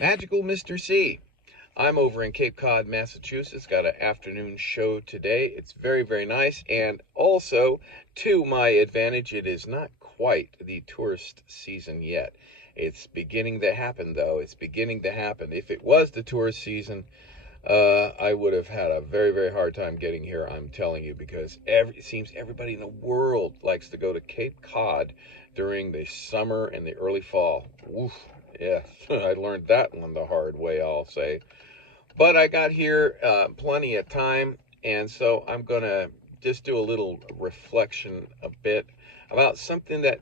Magical Mr. C. I'm over in Cape Cod, Massachusetts. Got an afternoon show today. It's very, very nice. And also, to my advantage, it is not quite the tourist season yet. It's beginning to happen, though. It's beginning to happen. If it was the tourist season, I would have had a very, very hard time getting here, I'm telling you, because it seems everybody in the world likes to go to Cape Cod during the summer and the early fall. Oof, yeah, I learned that one the hard way, I'll say. But I got here plenty of time, and so I'm going to just do a little reflection a bit about something that,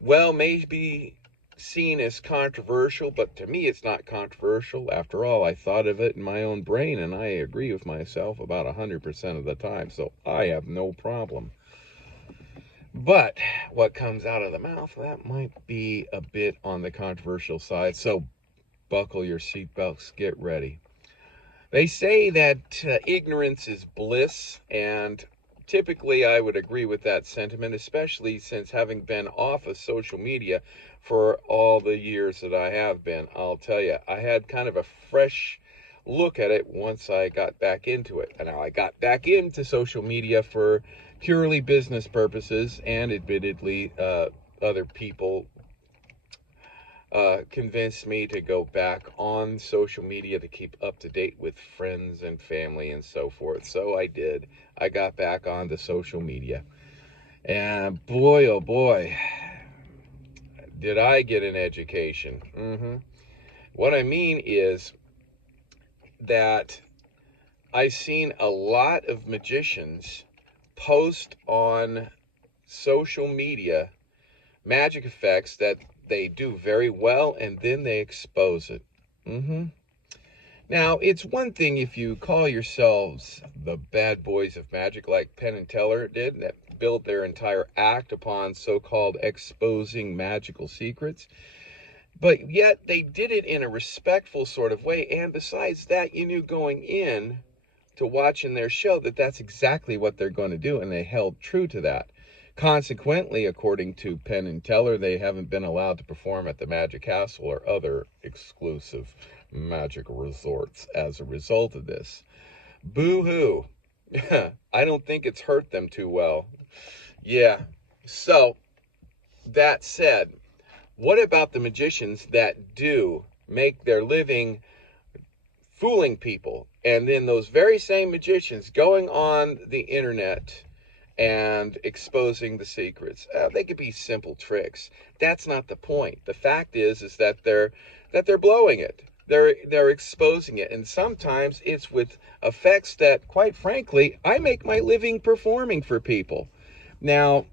well, may be seen as controversial, but to me it's not controversial. After all, I thought of it in my own brain, and I agree with myself about 100% of the time, so I have no problem. But what comes out of the mouth, that might be a bit on the controversial side, so buckle your seatbelts, get ready. They say that ignorance is bliss, and typically I would agree with that sentiment, especially since having been off of social media for all the years that I have been. I'll tell you, I had kind of a fresh look at it once I got back into it. And now I got back into social media for purely business purposes, and admittedly, other people convinced me to go back on social media to keep up to date with friends and family and so forth. So I did. I got back onto social media. And boy, oh boy, did I get an education. What I mean is that I've seen a lot of magicians post on social media magic effects that they do very well, and then they expose it. Now, it's one thing if you call yourselves the bad boys of magic like Penn and Teller did, that built their entire act upon so-called exposing magical secrets. But yet they did it in a respectful sort of way, and besides that, you knew going in to watching their show that that's exactly what they're going to do, and they held true to that. Consequently, according to Penn and Teller, they haven't been allowed to perform at the Magic Castle or other exclusive magic resorts as a result of this. Boo-hoo. I don't think it's hurt them too well. Yeah. So, that said, what about the magicians that do make their living fooling people, and then those very same magicians going on the internet and exposing the secrets? They could be simple tricks. That's not the point. The fact is that they're blowing it. They're exposing it, and sometimes it's with effects that, quite frankly, I make my living performing for people. Now,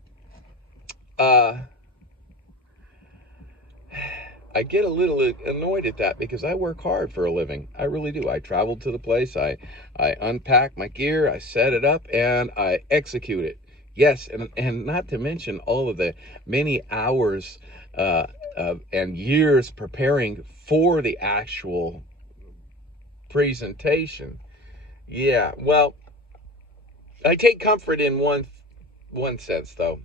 I get a little annoyed at that because I work hard for a living. I really do. I travel to the place, I unpack my gear, I set it up, and I execute it. Yes, and not to mention all of the many hours and years preparing for the actual presentation. Yeah, well, I take comfort in one sense, though.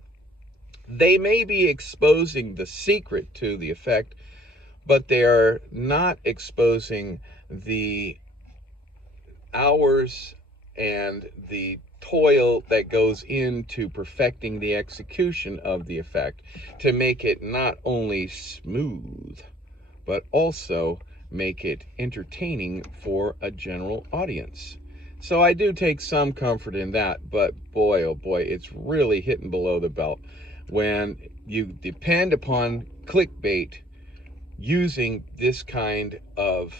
They may be exposing the secret to the effect, but they are not exposing the hours and the toil that goes into perfecting the execution of the effect to make it not only smooth, but also make it entertaining for a general audience. So I do take some comfort in that, but boy, oh boy, it's really hitting below the belt when you depend upon clickbait using this kind of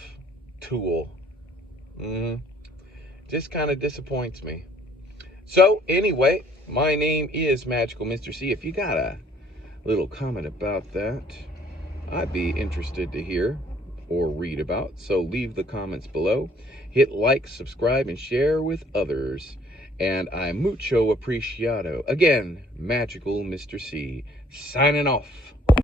tool. Just kind of disappoints me. So anyway, my name is Magical Mr. C. If you got a little comment about that, I'd be interested to hear or read about. So leave the comments below. Hit like, subscribe, and share with others. And I'm mucho apreciado. Again, Magical Mr. C, signing off.